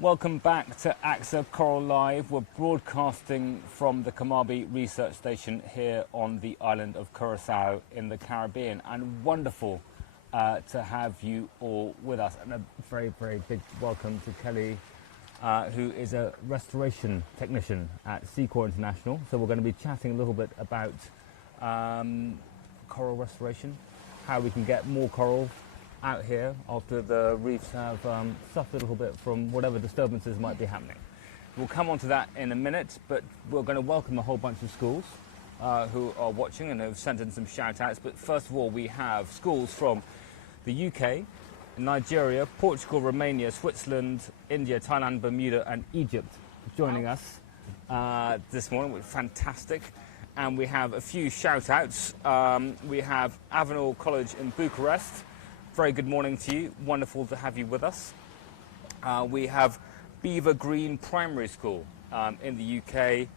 Welcome back to AXA Coral Live. We're broadcasting from the Kamabi Research Station here on the island of Curacao in the Caribbean, and wonderful to have you all with us. And a very, very big welcome to Kelly, who is a restoration technician at Seacore International. So we're going to be chatting a little bit about coral restoration, how we can get more coral out here after the reefs have suffered a little bit from whatever disturbances might be happening. We'll come on to that in a minute, but we're going to welcome a whole bunch of schools who are watching and have sent in some shout outs. But first of all, we have schools from the UK, Nigeria, Portugal, Romania, Switzerland, India, Thailand, Bermuda and Egypt joining us this morning, which is fantastic. And we have a few shout outs. We have Avenel College in Bucharest. Very good morning to you. Wonderful to have you with us. We have Beaver Green Primary School in the UK,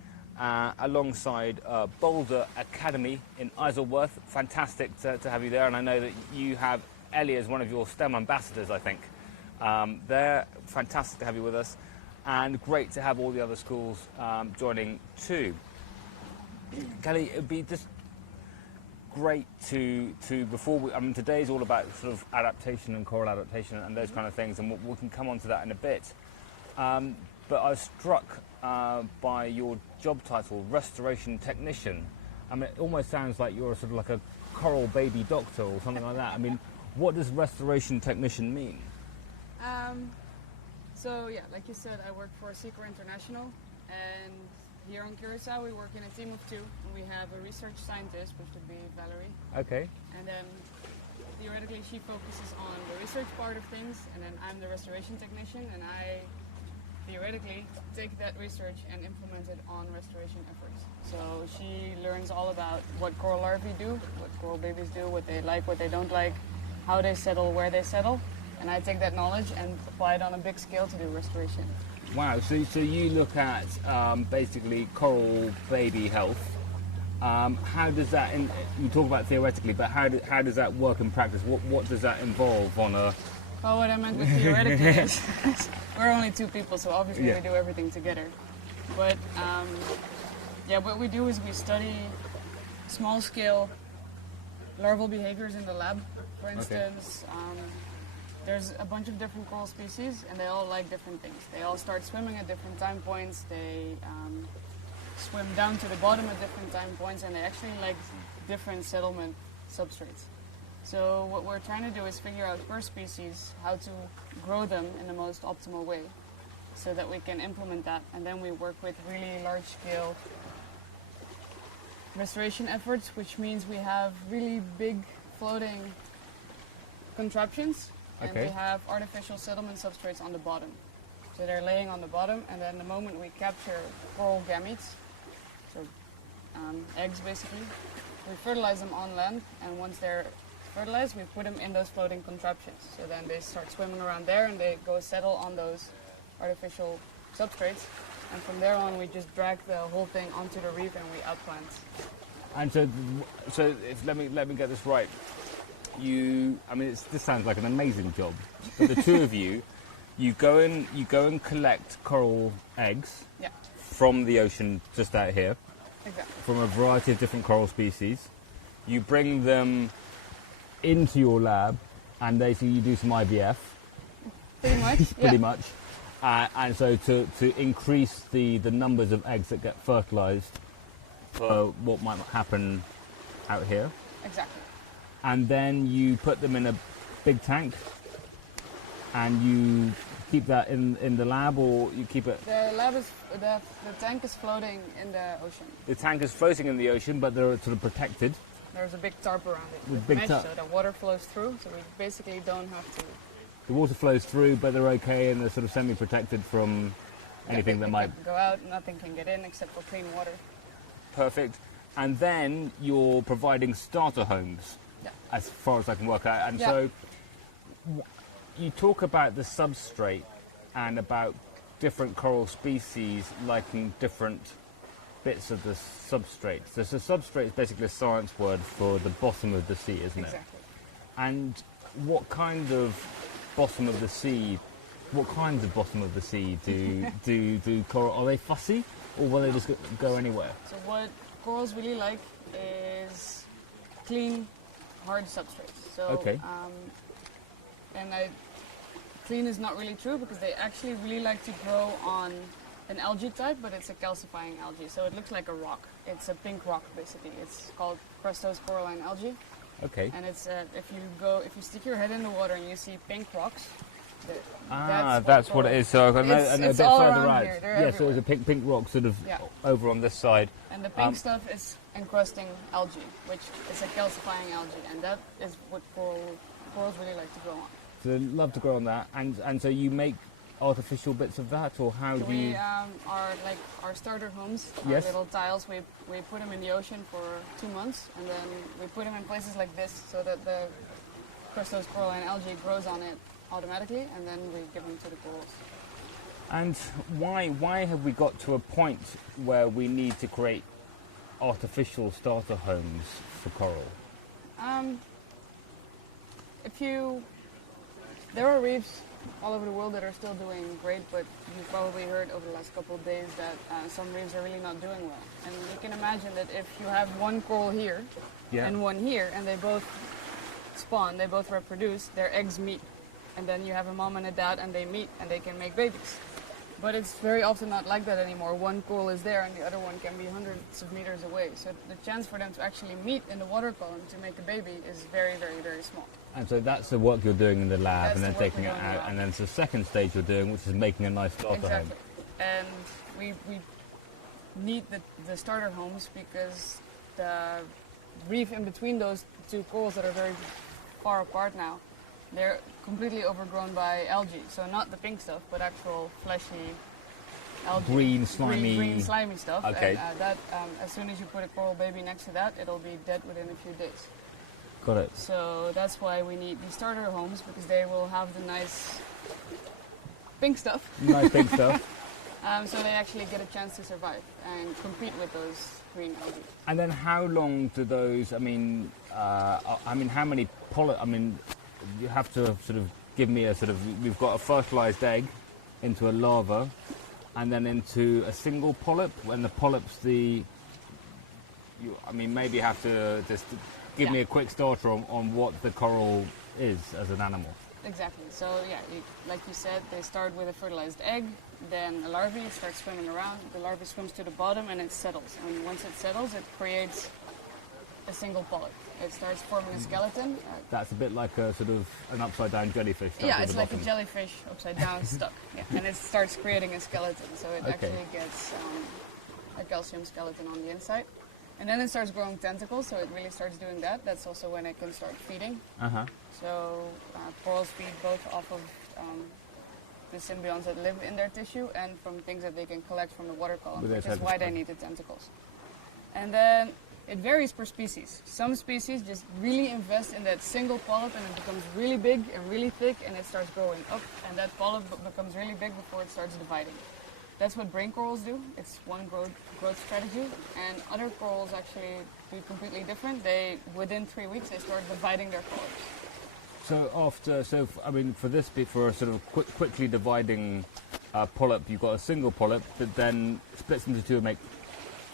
alongside Boulder Academy in Isleworth. Fantastic to have you there, and I know that you have Ellie as one of your STEM ambassadors, I think. They're fantastic to have you with us, and great to have all the other schools joining too. Kelly, it would be just great to before we, I mean, today's all about sort of adaptation and coral adaptation and those kind of things, and we can come on to that in a bit. But I was struck by your job title, restoration technician. I mean, it almost sounds like you're sort of like a coral baby doctor or something like that. I mean, what does restoration technician mean? So yeah, like you said, I work for Seacore International, and here on Curacao, we work in a team of two. We have a research scientist, which would be Valerie. Okay. And then theoretically, she focuses on the research part of things, and then I'm the restoration technician, and I theoretically take that research and implement it on restoration efforts. So she learns all about what coral larvae do, what coral babies do, what they like, what they don't like, how they settle, where they settle, and I take that knowledge and apply it on a big scale to do restoration. Wow, so you look at basically coral baby health. How does that, you talk about theoretically, but how does that work in practice? What does that involve on a... Well, what I meant with theoretically is we're only two people, so obviously we do everything together. But yeah, what we do is we study small-scale larval behaviors in the lab. For instance, there's a bunch of different coral species, and they all like different things. They all start swimming at different time points. They swim down to the bottom at different time points, and they actually like different settlement substrates. So what we're trying to do is figure out per species how to grow them in the most optimal way, so that we can implement that. And then we work with really large-scale restoration efforts, which means we have really big floating contraptions. And we have artificial settlement substrates on the bottom. So they're laying on the bottom, and then the moment we capture coral gametes, so eggs basically, we fertilize them on land, and once they're fertilized, we put them in those floating contraptions. So then they start swimming around there, and they go settle on those artificial substrates, and from there on we just drag the whole thing onto the reef and we outplant. And so let me get this right. This sounds like an amazing job. But the two of you go and collect coral eggs from the ocean just out here, from a variety of different coral species. You bring them into your lab, and basically you do some IVF. Pretty much. Pretty much. And so to increase the numbers of eggs that get fertilized for what might happen out here. Exactly. And then you put them in a big tank, and you keep that in the lab, or you keep it... The tank is floating in the ocean. The tank is floating in the ocean, but they're sort of protected. There's a big tarp around it with mesh, so the water flows through, so we basically don't have to... The water flows through, but they're okay, and they're sort of semi-protected from anything that might... go out, nothing can get in except for clean water. Perfect. And then you're providing starter homes. As far as I can work out. And so you talk about the substrate and about different coral species liking different bits of the substrate. So substrate is basically a science word for the bottom of the sea, isn't it? Exactly. And what kind of bottom of the sea what kinds of bottom of the sea do coral? Are they fussy, or will they just go anywhere? So what corals really like is clean, hard substrates. So, Okay. Clean is not really true because they actually really like to grow on an algae type, but it's a calcifying algae. So it looks like a rock. It's a pink rock basically. It's called crustose coralline algae. Okay. And it's if you stick your head in the water and you see pink rocks. That's what it is. So I know a it's bit all further around out. here. Yeah, so it's a pink rock sort of over on this side. And the pink stuff is encrusting algae, which is a calcifying algae, and that is what corals really like to grow on. So they love to grow on that, and so you make artificial bits of that, or how do you? Our starter homes, Yes. our little tiles, we put them in the ocean for 2 months, and then we put them in places like this so that the crustose coralline algae grows on it automatically, and then we give them to the corals. And why have we got to a point where we need to create artificial starter homes for coral? There are reefs all over the world that are still doing great, but you've probably heard over the last couple of days that some reefs are really not doing well. And you can imagine that if you have one coral here and one here, and they both spawn, they both reproduce, their eggs meet. And then you have a mom and a dad, and they meet, and they can make babies. But it's very often not like that anymore. One coral is there, and the other one can be hundreds of meters away. So the chance for them to actually meet in the water column to make a baby is very, very, very small. And so that's the work you're doing in the lab, That's and then the work taking we're it doing in the out, lab. and then it's the second stage you're doing, which is making a nice starter home. Exactly. And we need the starter homes because the reef in between those two corals that are very far apart now, they're completely overgrown by algae. So not the pink stuff, but actual fleshy algae. Green, slimy. Green, slimy stuff. Okay. And as soon as you put a coral baby next to that, it'll be dead within a few days. Got it. So that's why we need these starter homes, because they will have the nice pink stuff. Nice pink stuff. So they actually get a chance to survive and compete with those green algae. And then how long do those, how many you have to sort of give me a sort of, we've got a fertilized egg into a larva and then into a single polyp. When the polyp's maybe you have to just give me a quick starter on what the coral is as an animal. Exactly. So like you said, they start with a fertilized egg, then a larvae starts swimming around. The larvae swims to the bottom and it settles. And once it settles, it creates a single polyp. It starts forming a skeleton. That's a bit like a sort of an upside down jellyfish. It's like a jellyfish upside down stuck. Yeah. And it starts creating a skeleton. So it actually gets a calcium skeleton on the inside. And then it starts growing tentacles, so it really starts doing that. That's also when it can start feeding. So corals feed both off of the symbionts that live in their tissue and from things that they can collect from the water column, which is why they need the tentacles. And then it varies per species. Some species just really invest in that single polyp and it becomes really big and really thick and it starts growing up, and that polyp becomes really big before it starts dividing. That's what brain corals do. It's one growth strategy. And other corals actually do completely different. Within 3 weeks, they start dividing their polyps. For a sort of quickly dividing polyp, you've got a single polyp that then splits into two and makes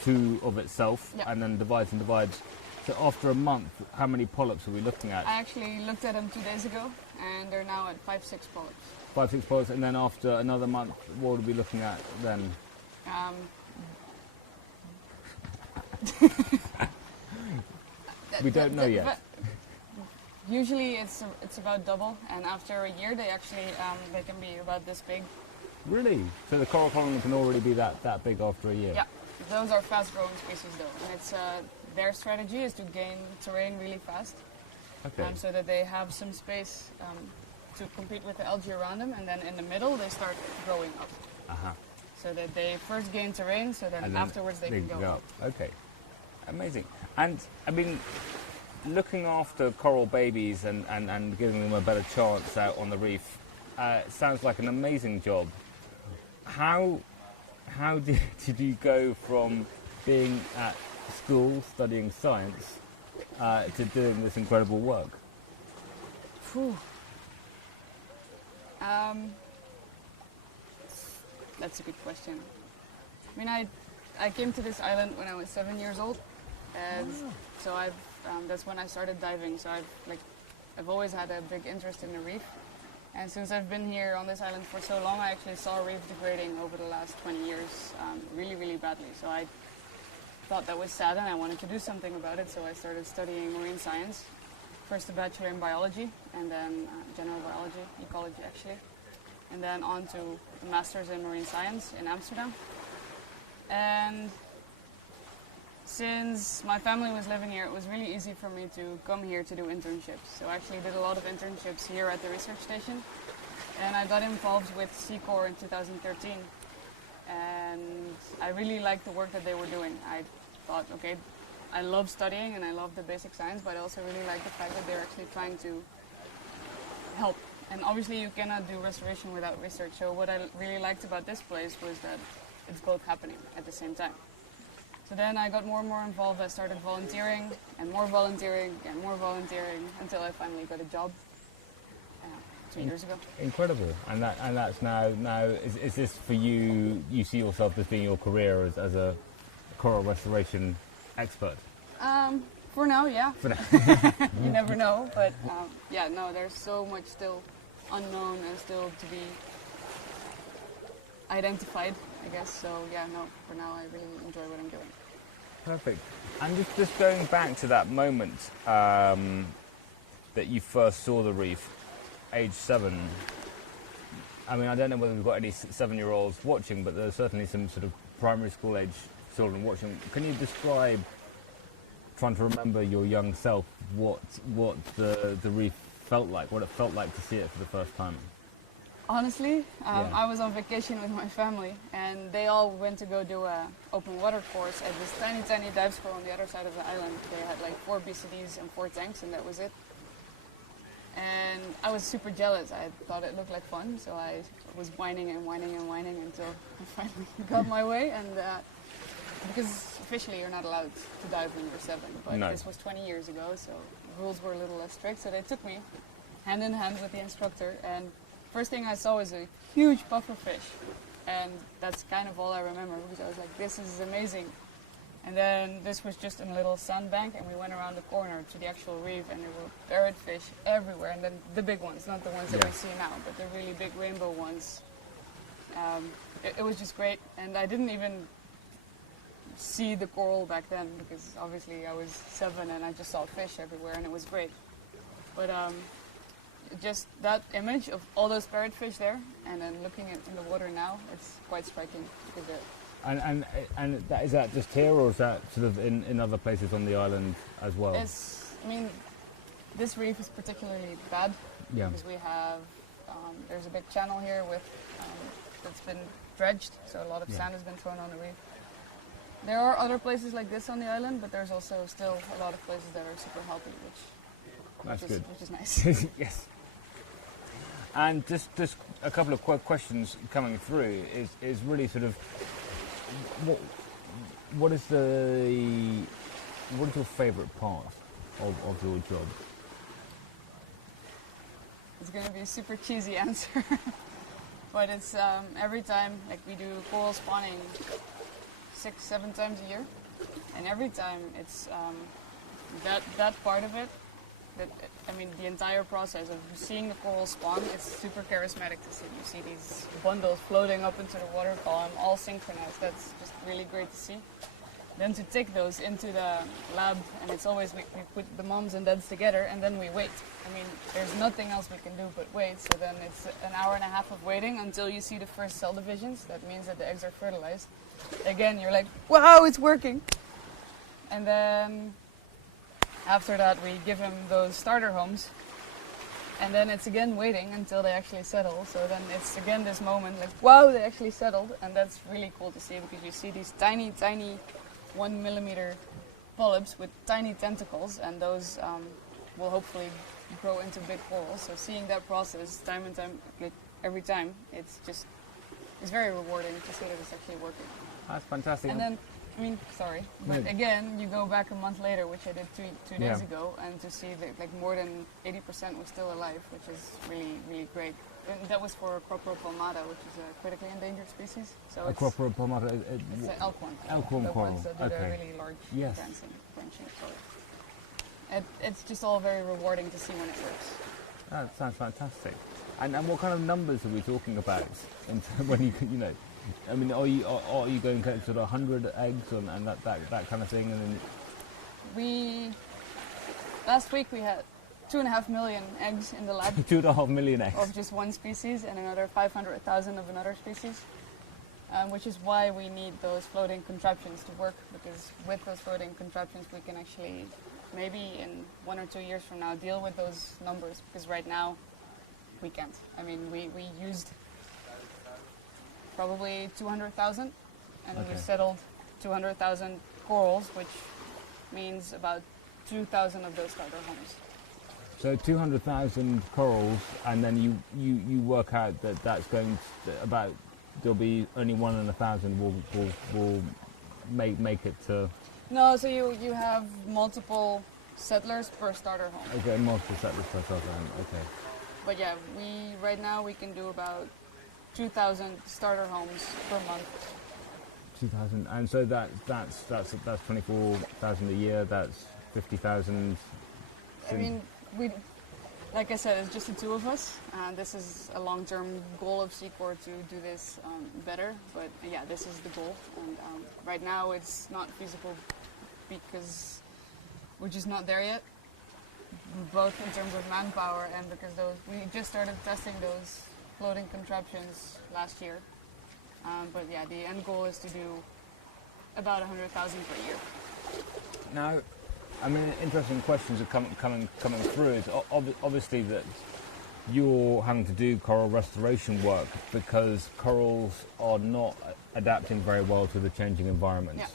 two of itself, and then divides and divides. So after a month, how many polyps are we looking at? I actually looked at them 2 days ago, and they're now at 5-6 polyps. 5-6 polyps, and then after another month, what are we looking at then? We don't know yet. Usually it's about double, and after a year they can be about this big. Really? So the coral colony can already be that big after a year? Yeah, those are fast-growing species though, and it's their strategy is to gain terrain really fast, so that they have some space to compete with the algae around them, and then in the middle they start growing up. So that they first gain terrain, so then afterwards they can go up. Okay, amazing. And I mean, looking after coral babies and giving them a better chance out on the reef sounds like an amazing job. How did you go from being at school studying science to doing this incredible work? That's a good question. I mean, I came to this island when I was 7 years old, and so that's when I started diving. So I've always had a big interest in the reef, and since I've been here on this island for so long, I actually saw reef degrading over the last 20 years, really, really badly. So I thought that was sad, and I wanted to do something about it. So I started studying marine science. First a bachelor in biology, and then general biology, ecology actually, and then on to a master's in marine science in Amsterdam. And since my family was living here, it was really easy for me to come here to do internships. So I actually did a lot of internships here at the research station, and I got involved with Sea Corps in 2013. And I really liked the work that they were doing. I thought, okay, I love studying and I love the basic science, but I also really like the fact that they're actually trying to help. And obviously you cannot do restoration without research. So what I really liked about this place was that it's both happening at the same time. So then I got more and more involved. I started volunteering and more volunteering and more volunteering until I finally got a job 2 years ago. Incredible. And that's now is this for you? You see yourself as being your career as a coral restoration expert? For now, yeah. For now. You never know, but yeah, no, there's so much still unknown and still to be identified, I guess. So yeah, no, for now I really enjoy what I'm doing. Perfect. And just going back to that moment that you first saw the reef, age 7. I mean, I don't know whether we've got any 7-year-olds watching, but there's certainly some sort of primary school age children watching. Can you describe, trying to remember your young self, what the reef felt like, what it felt like to see it for the first time? Honestly, I was on vacation with my family, and they all went to go do a open water course at this tiny, tiny dive school on the other side of the island. They had like 4 BCDs and 4 tanks, and that was it. And I was super jealous. I thought it looked like fun, so I was whining and whining and whining until I finally got my way. And because officially you're not allowed to dive when you're 7, but no. This was 20 years ago, so the rules were a little less strict. So they took me hand in hand with the instructor, and first thing I saw was a huge pufferfish, and that's kind of all I remember, because I was like, this is amazing. And then this was just a little sandbank, and we went around the corner to the actual reef, and there were parrotfish everywhere, and then the big ones, not the ones that we see now, but the really big rainbow ones. It was just great, and I didn't even see the coral back then, because obviously I was 7 and I just saw fish everywhere, and it was great. But just that image of all those parrotfish there, and then looking in the water now, it's quite striking. Because and that, is that just here, or is that sort of in other places on the island as well? I mean, this reef is particularly bad because we have there's a big channel here with that's been dredged, so a lot of sand has been thrown on the reef. There are other places like this on the island, but there's also still a lot of places that are super healthy, which is nice. Yes. And just a couple of questions coming through is really sort of what is your favourite part of your job? It's going to be a super cheesy answer, but it's every time, like we do coral spawning 6-7 times a year, and every time it's that part of it. I mean, the entire process of seeing the coral spawn, it's super charismatic to see. You see these bundles floating up into the water column, all synchronized. That's just really great to see. Then to take those into the lab, and it's always, we put the moms and dads together, and then we wait. I mean, there's nothing else we can do but wait. So then it's an hour and a half of waiting until you see the first cell divisions. That means that the eggs are fertilized. Again, you're like, wow, it's working. And then after that, we give them those starter homes, and then it's again waiting until they actually settle. So then it's again this moment like, wow, they actually settled, and that's really cool to see, because you see these tiny, tiny 1 millimeter polyps with tiny tentacles, and those will hopefully grow into big corals. So seeing that process time and time, like every time, it's very rewarding to see that it's actually working. That's fantastic. And then, I mean, sorry, but again, you go back a month later, which I did two days ago, and to see that like more than 80% was still alive, which is really, really great. And that was for Cropro palmata, which is a critically endangered species. So A cropper palmata. it's an elkhorn. Elkhorn the coral. ones that do Okay. the really large Yes. branching. So it's just all very rewarding to see when it works. That sounds fantastic. And what kind of numbers are we talking about when you know? I mean, are you going to sort of 100 eggs and that kind of thing? And then Last week we had 2.5 million eggs in the lab 2.5 million eggs. of just one species and another 500,000 of another species, which is why we need those floating contraptions to work, because with those floating contraptions we can actually, maybe in 1 or 2 years from now, deal with those numbers, because right now we can't. I mean, we used probably 200,000 and Okay. we settled 200,000 corals, which means about 2,000 of those starter homes. So 200,000 corals, and then you work out that that's going to, about, there'll be only 1 in 1,000 will make it to. No, so you have multiple settlers per starter home. Okay, multiple settlers per starter home. Okay. But yeah, right now we can do about 2,000 starter homes per month. 2,000, and so that's 24,000 a year. That's 50,000. I mean, like I said, it's just the two of us, and this is a long-term goal of Secor to do this better. But yeah, this is the goal, and right now it's not feasible because we're just not there yet, both in terms of manpower and because we just started testing those floating contraptions last year. But yeah, the end goal is to do about 100,000 per year. Now, I mean, interesting questions are coming through. Is obviously that you're having to do coral restoration work because corals are not adapting very well to the changing environment. Yeah.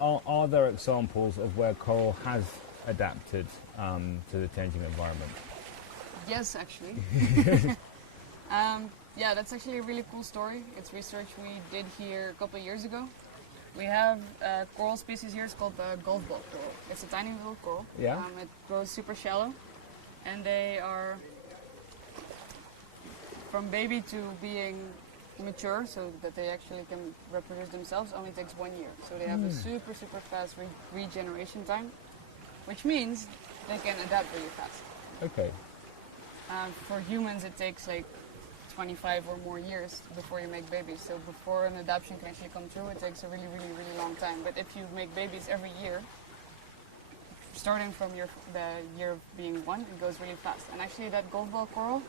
Are there examples of where coral has adapted to the changing environment? Yes, actually. Yeah, that's actually a really cool story. It's research we did here a couple of years ago. We have a coral species here. It's called the golf ball coral. It's a tiny little coral. Yeah. It grows super shallow, and they are from baby to being mature, so that they actually can reproduce themselves. Only takes 1 year. So they have a super fast regeneration time, which means they can adapt really fast. Okay. For humans, it takes like 25 or more years before you make babies. So before an adaptation can actually come through, it takes a really long time. But if you make babies every year, starting from the year of being 1, it goes really fast. And actually that golf ball coral,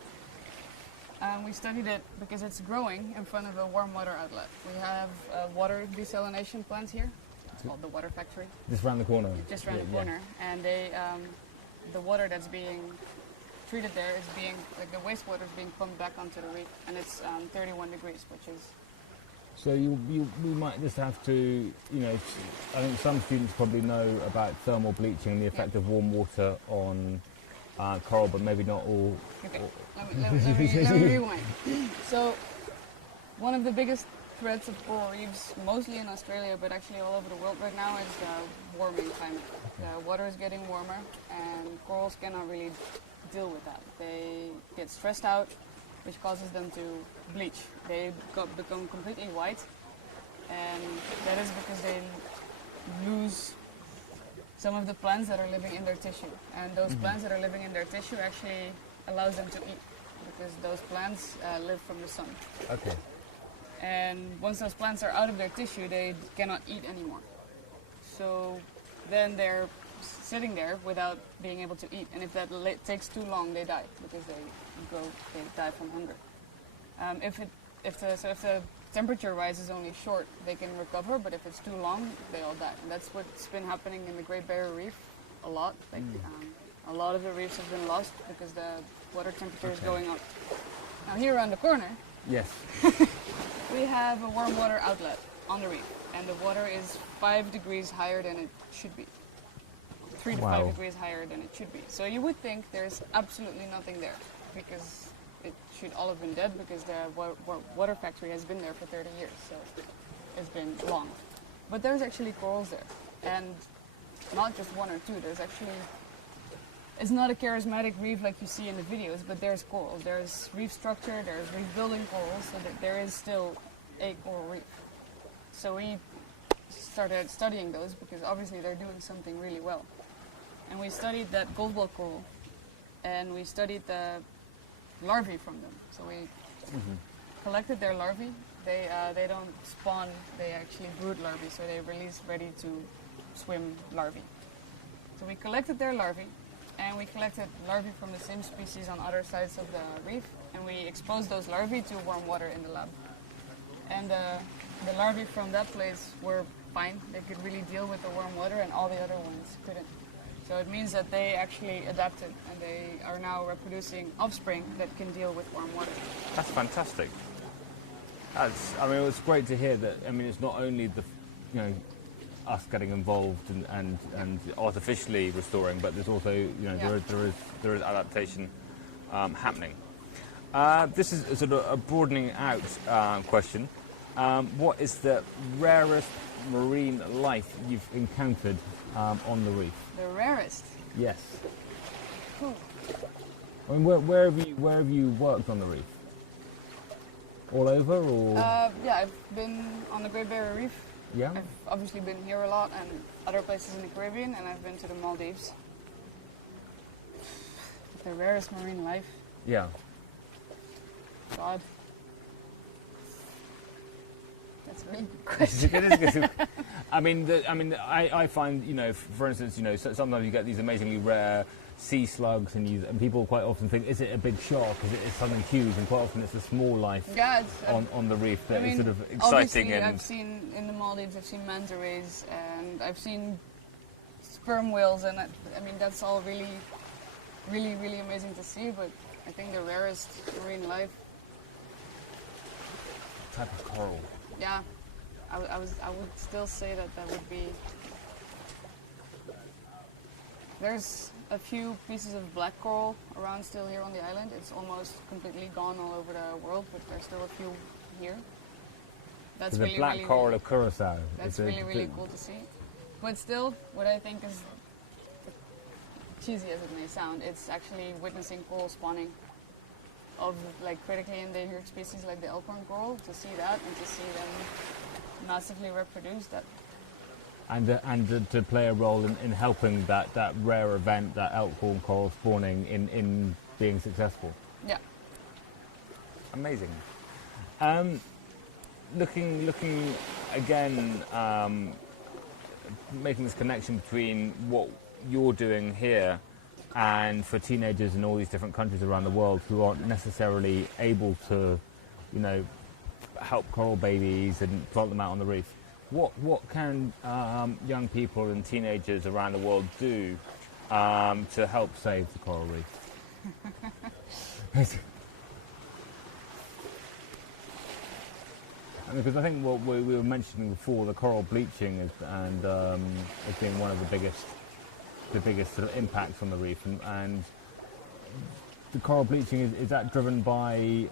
we studied it because it's growing in front of a warm water outlet. We have a water desalination plant here. It's called the Water Factory. Just around the corner. Just around the corner. And the water that's being treated there is being, like the wastewater is being pumped back onto the reef, and it's 31 degrees, which is... So we might just have to, you know, I think some students probably know about thermal bleaching, the effect of warm water on coral, but maybe not all. Okay, let me rewind. So one of the biggest threats of coral reefs, mostly in Australia, but actually all over the world right now, is the warming climate. The water is getting warmer, and corals cannot really deal with that. They get stressed out, which causes them to bleach. They become completely white, and that is because they lose some of the plants that are living in their tissue. And those plants that are living in their tissue actually allows them to eat, because those plants live from the sun. Okay. And once those plants are out of their tissue, they cannot eat anymore. So then they're sitting there without being able to eat. And if that takes too long, they die, because they die from hunger. If the temperature rise is only short, they can recover, but if it's too long, they all die. And that's what's been happening in the Great Barrier Reef a lot. Like, a lot of the reefs have been lost because the water temperature is going up. Now here around the corner, Yes. we have a warm water outlet on the reef, and the water is 5 degrees higher than it should be. 3 to 5 degrees higher than it should be. So you would think there's absolutely nothing there, because it should all have been dead, because the water factory has been there for 30 years, so it's been long. But there's actually corals there, and not just 1 or 2. There's actually it's not a charismatic reef like you see in the videos, but there's coral. There's reef structure, there's reef building corals, so that there is still a coral reef. So we started studying those because obviously they're doing something really well. And we studied that goldball coral, and we studied the larvae from them. So we collected their larvae. They don't spawn, they actually brood larvae, so they release ready to swim larvae. So we collected their larvae, and we collected larvae from the same species on other sides of the reef, and we exposed those larvae to warm water in the lab. And the larvae from that place were fine. They could really deal with the warm water, and all the other ones couldn't. So it means that they actually adapted, and they are now reproducing offspring that can deal with warm water. That's fantastic. I mean, it was great to hear that. I mean, it's not only the, us getting involved and artificially restoring, but there's also, there is adaptation happening. This is a sort of a broadening out question. What is the rarest marine life you've encountered on the reef? The rarest? Yes. Cool. I mean, where have you worked on the reef? All over, or? Yeah, I've been on the Great Barrier Reef. Yeah. I've obviously been here a lot, and other places in the Caribbean, and I've been to the Maldives. The rarest marine life. Yeah. God. That's a really good question. It is good. I find, for instance, sometimes you get these amazingly rare sea slugs, and people quite often think, is it a big shark? Is it something huge? And quite often it's a small life on the reaf that is sort of exciting. And I've seen in the Maldives, I've seen manta rays, and I've seen sperm whales, and that's all really, really, really amazing to see. But I think the rarest marine life type of coral. Yeah, I would still say that would be. There's a few pieces of black coral around still here on the island. It's almost completely gone all over the world, but there's still a few here. That's the really, black really, coral really, of Curacao. That's really, really cool to see. But still, what I think is, cheesy as it may sound, it's actually witnessing coral spawning of critically endangered species like the elkhorn coral, to see that and to see them massively reproduce that. And to play a role in helping that rare event, that elkhorn coral spawning, in being successful. Yeah. Amazing. Looking again, making this connection between what you're doing here and for teenagers in all these different countries around the world who aren't necessarily able to, help coral babies and plant them out on the reef. What can young people and teenagers around the world do to help save the coral reef? Because I think what we were mentioning before, the coral bleaching has been one of the biggest sort of impacts on the reef, and the coral bleaching, is that driven by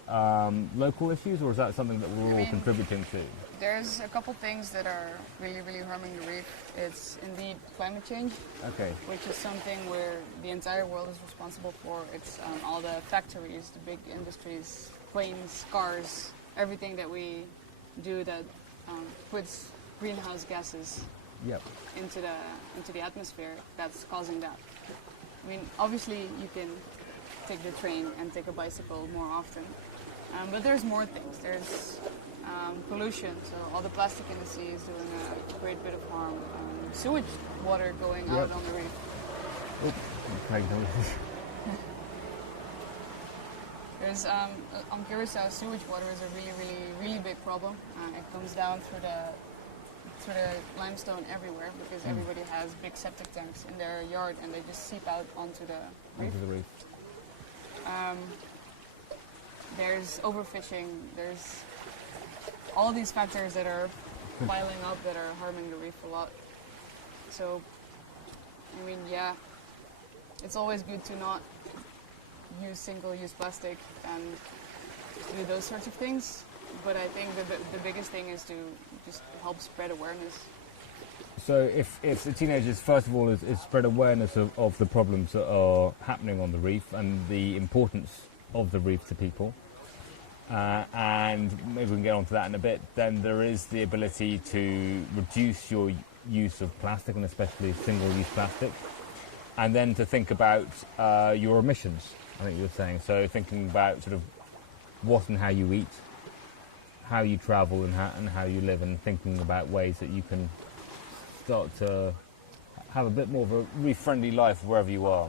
local issues, or is that something that we're all contributing to? There's a couple things that are really, really harming the reef. It's indeed climate change, which is something where the entire world is responsible for. It's all the factories, the big industries, planes, cars, everything that we do that puts greenhouse gases into the atmosphere, that's causing that. I mean, obviously you can take the train and take a bicycle more often, but there's more things. There's pollution, so all the plastic in the sea is doing a great bit of harm. Sewage water going out on the reef. There's on Curacao, sewage water is a really, really, really big problem. It comes down through the limestone everywhere because everybody has big septic tanks in their yard, and they just seep out onto the reef. There's overfishing. There's all these factors that are piling up that are harming the reef a lot. So, I mean, yeah, it's always good to not use single-use plastic and do those sorts of things. But I think the biggest thing is to just help spread awareness. So if the teenagers, first of all, is spread awareness of the problems that are happening on the reef and the importance of the reef to people, and maybe we can get onto that in a bit, then there is the ability to reduce your use of plastic, and especially single-use plastic, and then to think about your emissions, I think you were saying. So thinking about sort of what and how you eat, how you travel and how you live, and thinking about ways that you can start to have a bit more of a reef-friendly life wherever you are.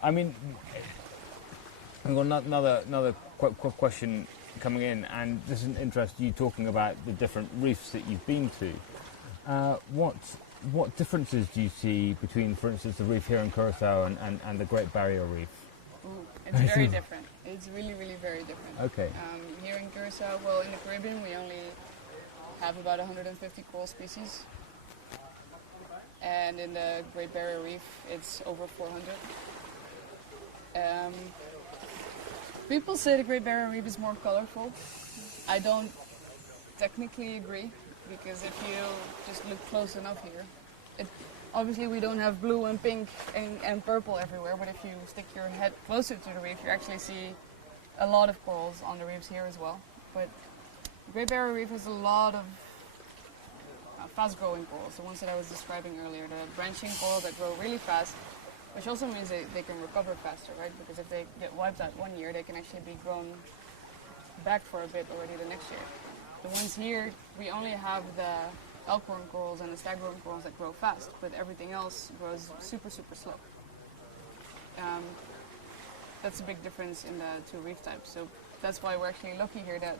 I mean, I've got another question coming in, and this is an interest, you talking about the different reefs that you've been to. What differences do you see between, for instance, the reef here in Curacao and the Great Barrier Reef? Ooh, it's very different. It's really, really very different. Okay. Here in Curacao, well, in the Caribbean, we only have about 150 coral species. And in the Great Barrier Reef, it's over 400. People say the Great Barrier Reef is more colorful. I don't technically agree, because if you just look close enough here, obviously we don't have blue and pink and purple everywhere, but if you stick your head closer to the reef, you actually see a lot of corals on the reefs here as well. But the Great Barrier Reef has a lot of fast-growing corals, the ones that I was describing earlier, the branching coral that grow really fast, which also means they can recover faster, right? Because if they get wiped out one year, they can actually be grown back for a bit already the next year. The ones here, we only have the elkhorn corals and the staghorn corals that grow fast, but everything else grows super, super slow. That's a big difference in the two reef types. So that's why we're actually lucky here that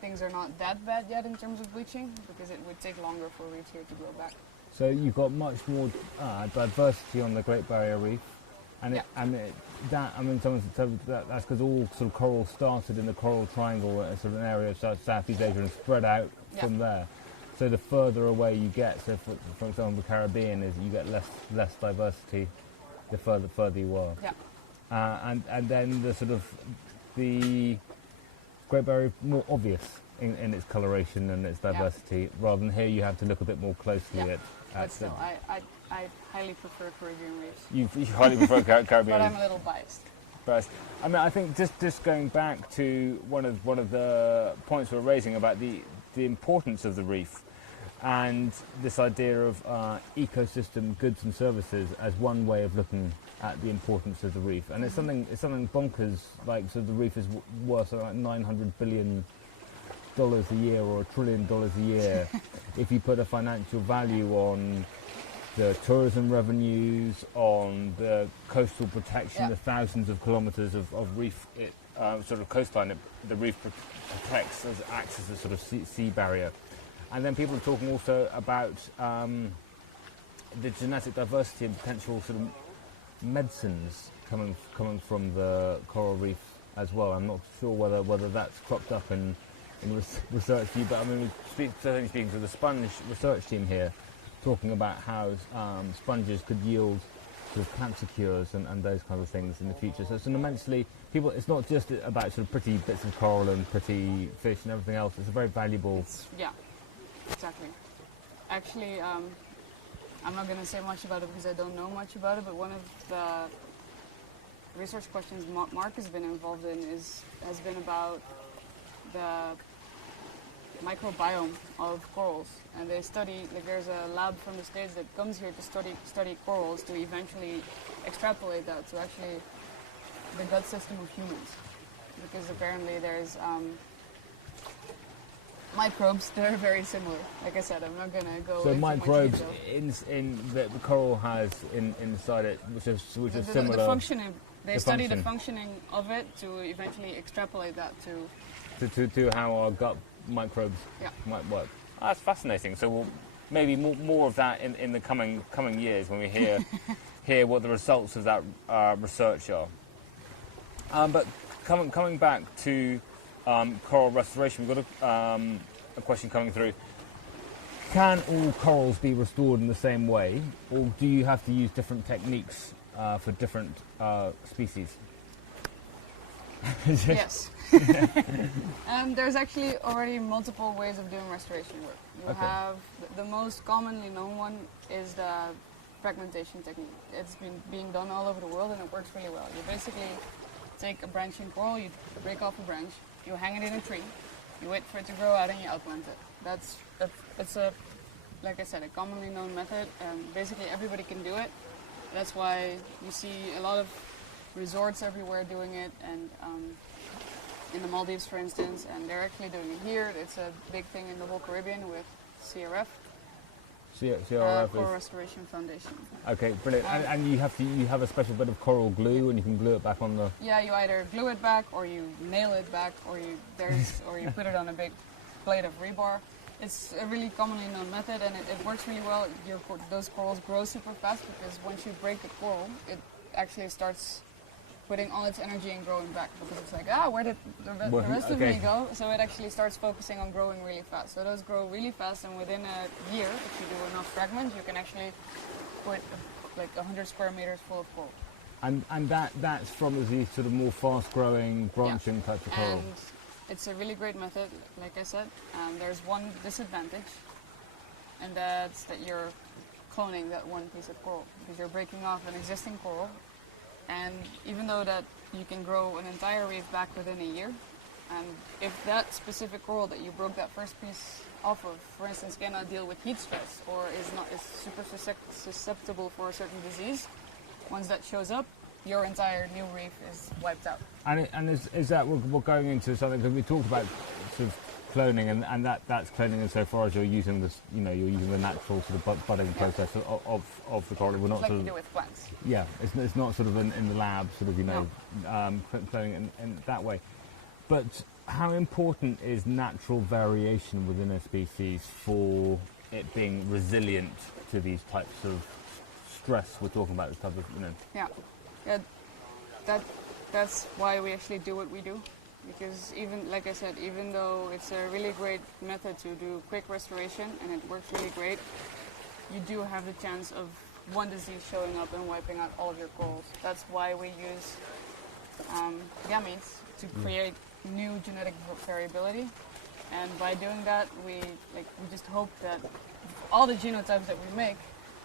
things are not that bad yet in terms of bleaching, because it would take longer for reefs here to grow back. So you've got much more diversity on the Great Barrier Reef, and someone said that's because all sort of coral started in the Coral Triangle, sort of an area of Southeast Asia, and spread out from there. So the further away you get, so for example, the Caribbean is you get less diversity, the further you are. Yeah. And then the sort of the Great Barrier Reef more obvious in its coloration and its diversity, rather than here you have to look a bit more closely at. But still, I highly prefer Caribbean reefs. You highly prefer Caribbean. But I'm a little biased. I mean, I think just going back to one of the points we're raising about the importance of the reef, and this idea of ecosystem goods and services as one way of looking at the importance of the reef, and it's something bonkers. Like, so the reef is worth like $900 billion a year, or $1 trillion a year, if you put a financial value on the tourism revenues, on the coastal protection, the thousands of kilometres of reef, sort of coastline the reef protects, acts as a sort of sea barrier. And then people are talking also about the genetic diversity and potential sort of medicines coming from the coral reef as well. I'm not sure whether that's cropped up in research view, but I mean, certainly speaking to the sponge research team here, talking about how sponges could yield sort of cancer cures and those kinds of things in the future. So it's an immensely it's not just about sort of pretty bits of coral and pretty fish and everything else. It's a very valuable. Yeah, exactly. Actually, I'm not going to say much about it because I don't know much about it. But one of the research questions Mark has been involved in has been about the microbiome of corals, and they study, like, there's a lab from the States that comes here to study corals to eventually extrapolate that to actually the gut system of humans, because apparently there's microbes that are very similar. Like I said, I'm not gonna go. So microbes in the coral has inside it, which is similar. The functioning. They study the functioning of it to eventually extrapolate that to how our gut microbes might work. Oh, that's fascinating. So we'll maybe more of that in the coming years when we hear what the results of that research are. But coming back to coral restoration, we've got a question coming through. Can all corals be restored in the same way, or do you have to use different techniques for different species? Yes. There's actually already multiple ways of doing restoration work. You have the most commonly known one is the fragmentation technique. It's been being done all over the world and it works really well. You basically take a branching coral, you break off a branch, you hang it in a tree, you wait for it to grow out and you outplant it. It's a, like I said, a commonly known method, and basically everybody can do it. That's why you see a lot of resorts everywhere doing it, and in the Maldives, for instance, and they're actually doing it here. It's a big thing in the whole Caribbean with CRF. CRF Coral Restoration Foundation. Okay, brilliant. And you have a special bit of coral glue, and you can glue it back on the. Yeah, you either glue it back, or you nail it back, or you put it on a big plate of rebar. It's a really commonly known method, and it works really well. Those corals grow super fast because once you break the coral, it actually starts putting all its energy in growing back, because it's like, where did the rest of me go? So it actually starts focusing on growing really fast. So those grow really fast, and within a year, if you do enough fragments, you can actually put like 100 square meters full of coral. And that's from the sort of more fast-growing, branching type of coral. And it's a really great method, like I said. There's one disadvantage, and that's that you're cloning that one piece of coral, because you're breaking off an existing coral. And even though that you can grow an entire reef back within a year, and if that specific coral that you broke that first piece off of, for instance, cannot deal with heat stress or is super susceptible for a certain disease, once that shows up, your entire new reef is wiped out. And is that we're going into something, because we talked about sort of cloning, and that's cloning insofar as you're using this, you're using the natural sort of budding process of the coral. We're not like sort you of, do with plants. Yeah, it's not sort of in the lab, sort of cloning in that way. But how important is natural variation within a species for it being resilient to these types of stress we're talking about? This type of Yeah, that's why we actually do what we do. Because even, like I said, even though it's a really great method to do quick restoration and it works really great, you do have the chance of one disease showing up and wiping out all of your corals. That's why we use gametes to create new genetic variability. And by doing that, we just hope that all the genotypes that we make,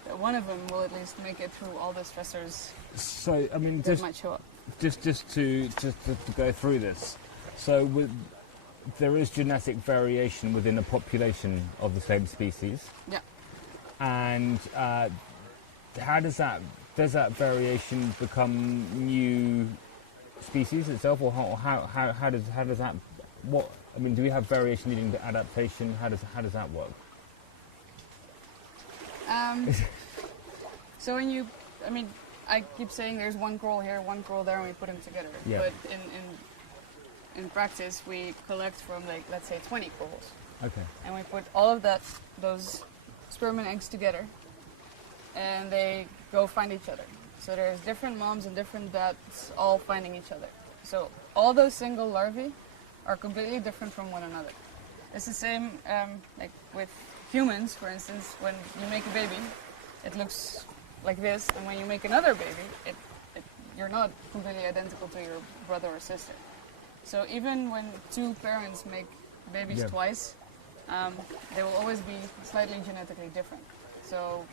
that one of them will at least make it through all the stressors. So I mean, that might show up. Just to go through this. So there is genetic variation within a population of the same species. Yeah. And how does that variation become new species itself, or how does that, what I mean, do we have variation needing adaptation? How does that work? So when I keep saying there's one coral here, one coral there, and we put them together. Yeah. But in practice, we collect from, let's say 20 corals. Okay. And we put all of those sperm and eggs together, and they go find each other. So there's different moms and different dads all finding each other. So all those single larvae are completely different from one another. It's the same like with humans, for instance. When you make a baby, it looks like this, and when you make another baby, you're not completely identical to your brother or sister. So even when two parents make babies twice, they will always be slightly genetically different. So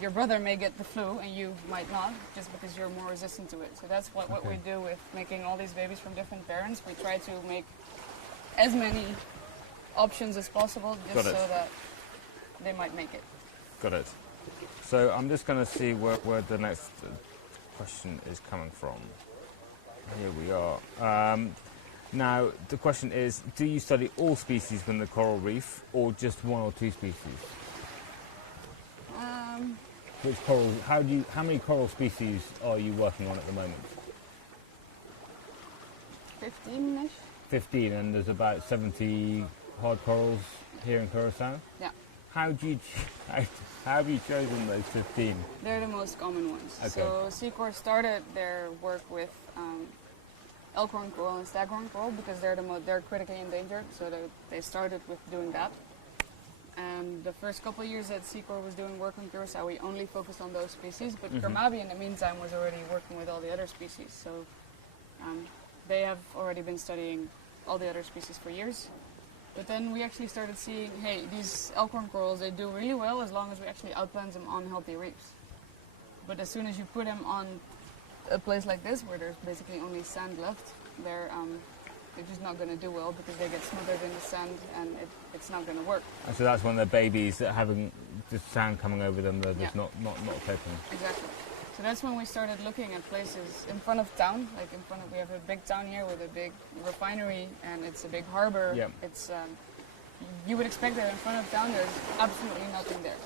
your brother may get the flu and you might not, just because you're more resistant to it. So that's what we do with making all these babies from different parents. We try to make as many options as possible, just so that they might make it. Got it. So I'm just going to see where the next question is coming from. Here we are. Now, the question is, do you study all species within the coral reef, or just one or two species? Which coral? How many coral species are you working on at the moment? 15-ish. 15, and there's about 70 hard corals here in Curacao? Yeah. How have you chosen those 15? They're the most common ones. Okay. So Seacor started their work with elkhorn coral and staghorn coral because they're critically endangered. So they started with doing that. And the first couple of years that Seacor was doing work on Curacao, we only focused on those species. But Kermabi, in the meantime, was already working with all the other species. So They have already been studying all the other species for years. But then we actually started seeing, hey, these elkhorn corals, they do really well as long as we actually outplant them on healthy reefs. But as soon as you put them on a place like this, where there's basically only sand left, they're just not going to do well because they get smothered in the sand and it's not going to work. And so that's when they're babies that having just sand coming over them, they're just Yeah. not coping. Exactly. So that's when we started looking at places in front of town, like in front of, we have a big town here with a big refinery and it's a big harbor. Yep. It's, you would expect that in front of town there's absolutely nothing there.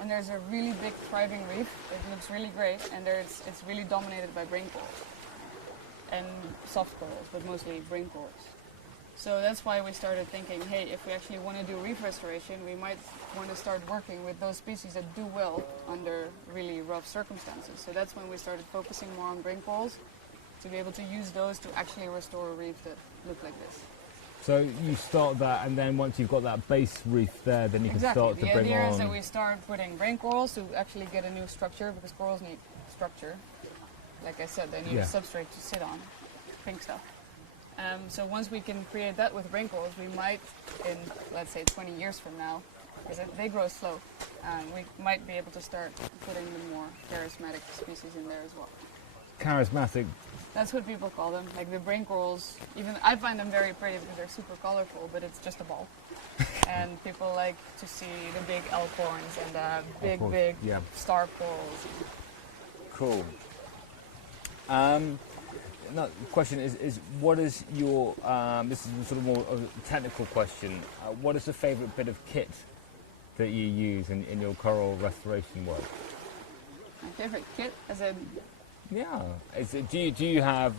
And there's a really big thriving reef that looks really great and it's really dominated by brain corals. And soft corals, but mostly brain corals. So that's why we started thinking, hey, if we actually want to do reef restoration, we might want to start working with those species that do well under really rough circumstances. So that's when we started focusing more on brain corals, to be able to use those to actually restore reefs that look like this. So you start that, and then once you've got that base reef there, then you can Exactly. start to bring The idea on... is that we start putting brain corals to actually get a new structure, because corals need structure. Like I said, they need Yeah. a substrate to sit on, pink stuff. So once we can create that with brain corals, we might, in let's say 20 years from now, because they grow slow, we might be able to start putting the more charismatic species in there as well. Charismatic. That's what people call them. Like the brain corals, even I find them very pretty because they're super colorful, but it's just a ball. And people like to see the big elkhorns and the big yeah. star corals. Cool. Now, the question is what is your, this is sort of more of a technical question, what is the favourite bit of kit that you use in your coral restoration work? My favorite kit, as in, Yeah. Do you have,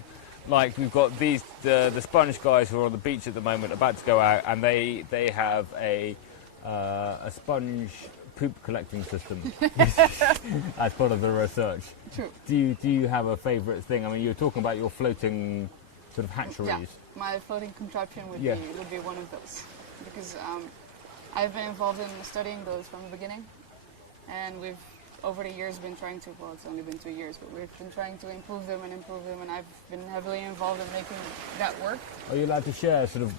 like, we've got these, the sponge guys who are on the beach at the moment about to go out, and they have a sponge poop collecting system as part of the research. true. Do you have a favourite thing? I mean, you're talking about your floating sort of hatcheries. Yeah, my floating contraption would Yeah. be one of those, because I've been involved in studying those from the beginning, and we've over the years been trying to, well, it's only been 2 years, but we've been trying to improve them, and I've been heavily involved in making that work. Are you allowed to share sort of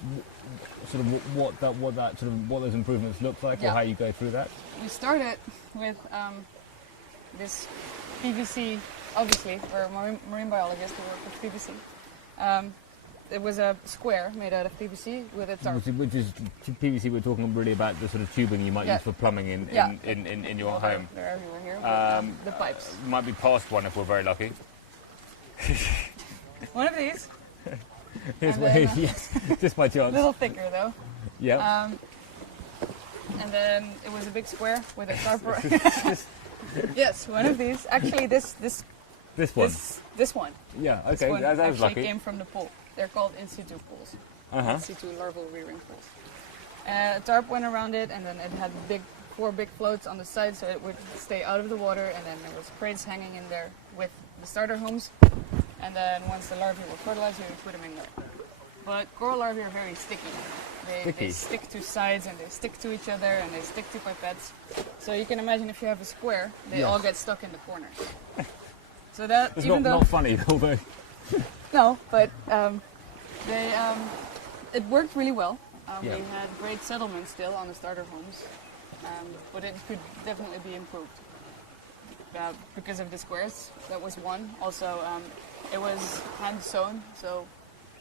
what those improvements look like, Yeah. or how you go through that? We started with this PVC, obviously, we're marine biologists, we work with PVC. It was a square made out of PVC with a tarp. Which is PVC. We're talking really about the sort of tubing you might Yeah. use for plumbing in your Well, home. They're everywhere here, but, the pipes. Might be past one if we're very lucky. One of these, Here's And where, then, yes, just by a chance. little thicker though. Yeah. And then it was a big square with a tarp. Yes, one of these. Actually, this one. this one. Yeah. This Okay. one That was actually lucky. came from the pool. They're called in situ pools. Uh-huh. In situ larval rearing pools. A tarp went around it, and then it had four big floats on the side, so it would stay out of the water. And then there was crates hanging in there with the starter homes. And then once the larvae were fertilized, you would put them in there. But coral larvae are very sticky. They stick to sides, and they stick to each other, and they stick to pipettes. So you can imagine if you have a square, they all get stuck in the corners. So that It's even though not funny, although. no, but it worked really well. Yeah. We had great settlement still on the starter homes, but it could definitely be improved because of the squares. That was one. Also, it was hand sewn, so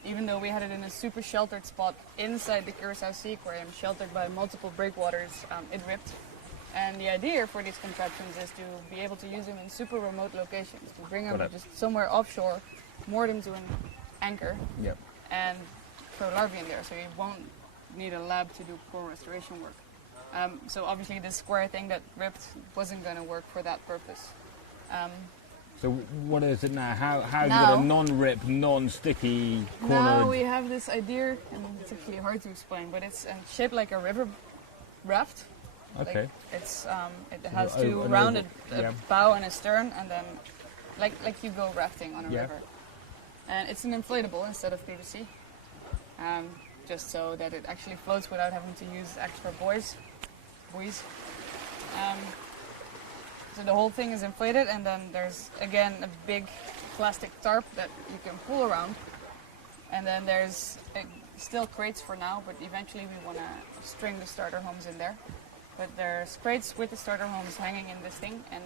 even though we had it in a super sheltered spot inside the Curacao Sea Aquarium, sheltered by multiple breakwaters, it ripped. And the idea for these contraptions is to be able to use them in super remote locations, to bring them just somewhere offshore, moor them to an anchor, Yep. and throw larvae in there, so you won't need a lab to do coral restoration work. So obviously this square thing that ripped wasn't going to work for that purpose. So what is it now? How have you Now- got a non-rip, non-sticky corner? Now we have this idea, and it's actually hard to explain, but it's shaped like a river raft. Okay. Like it's it has An two oval, rounded yeah. bow and a stern, and then like you go rafting on a Yeah. river. And it's an inflatable instead of PVC, just so that it actually floats without having to use extra buoys. So the whole thing is inflated, and then there's again a big plastic tarp that you can pull around, And then there's still crates for now, but eventually we want to string the starter homes in there. But there's crates with the starter homes hanging in this thing, and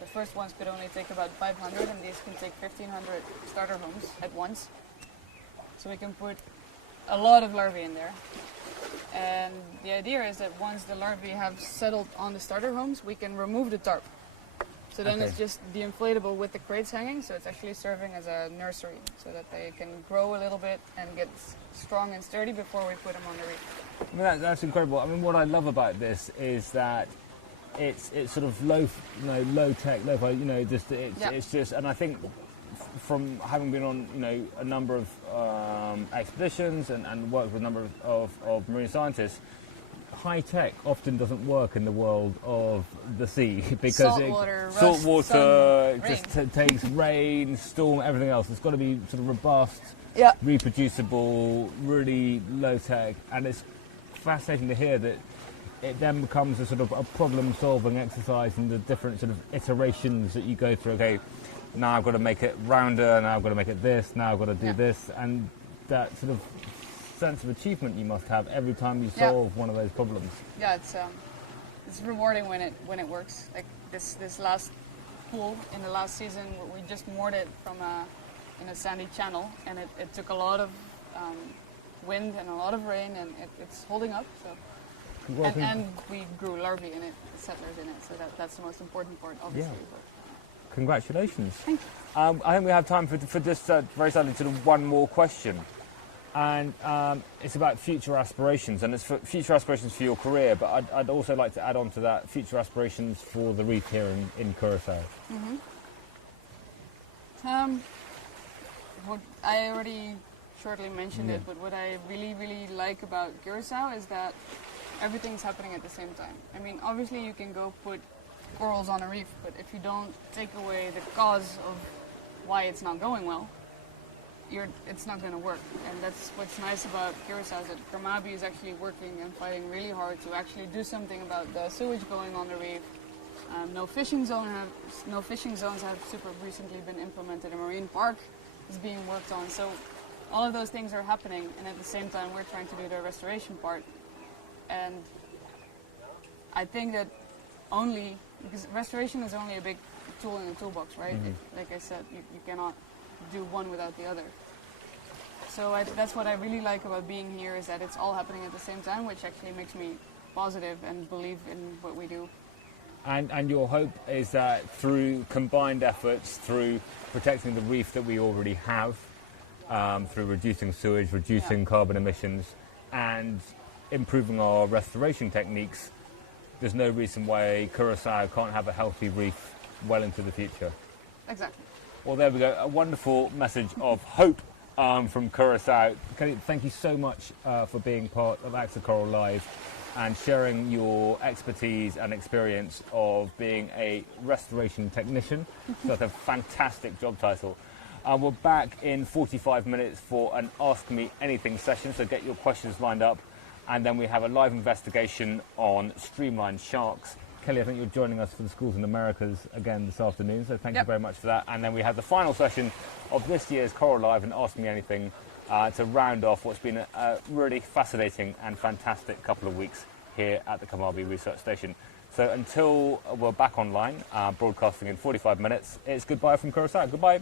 the first ones could only take about 500, and these can take 1,500 starter homes at once. So we can put a lot of larvae in there. And the idea is that once the larvae have settled on the starter homes, we can remove the tarp. So then it's just the inflatable with the crates hanging, so it's actually serving as a nursery, so that they can grow a little bit and get strong and sturdy before we put them on the reef. I mean, that's incredible. I mean, what I love about this is that it's sort of low tech, low-fi. It's just, and I think from having been on a number of expeditions and worked with a number of marine scientists, high tech often doesn't work in the world of the sea because salt water just takes rain, storm, everything else. It's got to be sort of robust, reproducible, really low tech, and it's fascinating to hear that it then becomes a sort of a problem-solving exercise in the different sort of iterations that you go through. Okay, now I've got to make it rounder, now I've got to make it this, now I've got to do this, and that sort of sense of achievement you must have every time you solve one of those problems. Yeah, it's rewarding when it works. Like this last pool in the last season, we just moored it from in a sandy channel, and it took a lot of wind and a lot of rain, and it's holding up. So and we grew larvae in it, settlers in it. So that's the most important part, obviously. Yeah. Congratulations. Thank you. I think we have time for just very sadly sort of one more question. And it's about future aspirations, and it's for future aspirations for your career, but I'd also like to add on to that future aspirations for the reef here in Curacao. What I already shortly mentioned it, but what I really, really like about Curacao is that everything's happening at the same time. I mean, obviously you can go put corals on a reef, but if you don't take away the cause of why it's not going well, it's not going to work. And that's what's nice about Curacao, is that Kermabi is actually working and fighting really hard to actually do something about the sewage going on the reef. No fishing zones have super recently been implemented. A marine park is being worked on. So all of those things are happening, and at the same time we're trying to do the restoration part. And I think that because restoration is only a big tool in the toolbox, right? Like I said, you cannot do one without the other. So that's what I really like about being here, is that it's all happening at the same time, which actually makes me positive and believe in what we do. And your hope is that through combined efforts, through protecting the reef that we already have, through reducing sewage, reducing carbon emissions, and improving our restoration techniques, there's no reason why Curacao can't have a healthy reef well into the future. Exactly. Well, there we go. A wonderful message of hope from Curacao. Kelly, thank you so much for being part of AXA Coral Live and sharing your expertise and experience of being a restoration technician. So that's a fantastic job title. We're back in 45 minutes for an Ask Me Anything session, so get your questions lined up. And then we have a live investigation on streamlined sharks. Kelly, I think you're joining us for the Schools in Americas again this afternoon, so thank you very much for that. And then we have the final session of this year's Coral Live and Ask Me Anything to round off what's been a really fascinating and fantastic couple of weeks here at the Kermabi Research Station. So until we're back online, broadcasting in 45 minutes, it's goodbye from Curacao. Goodbye.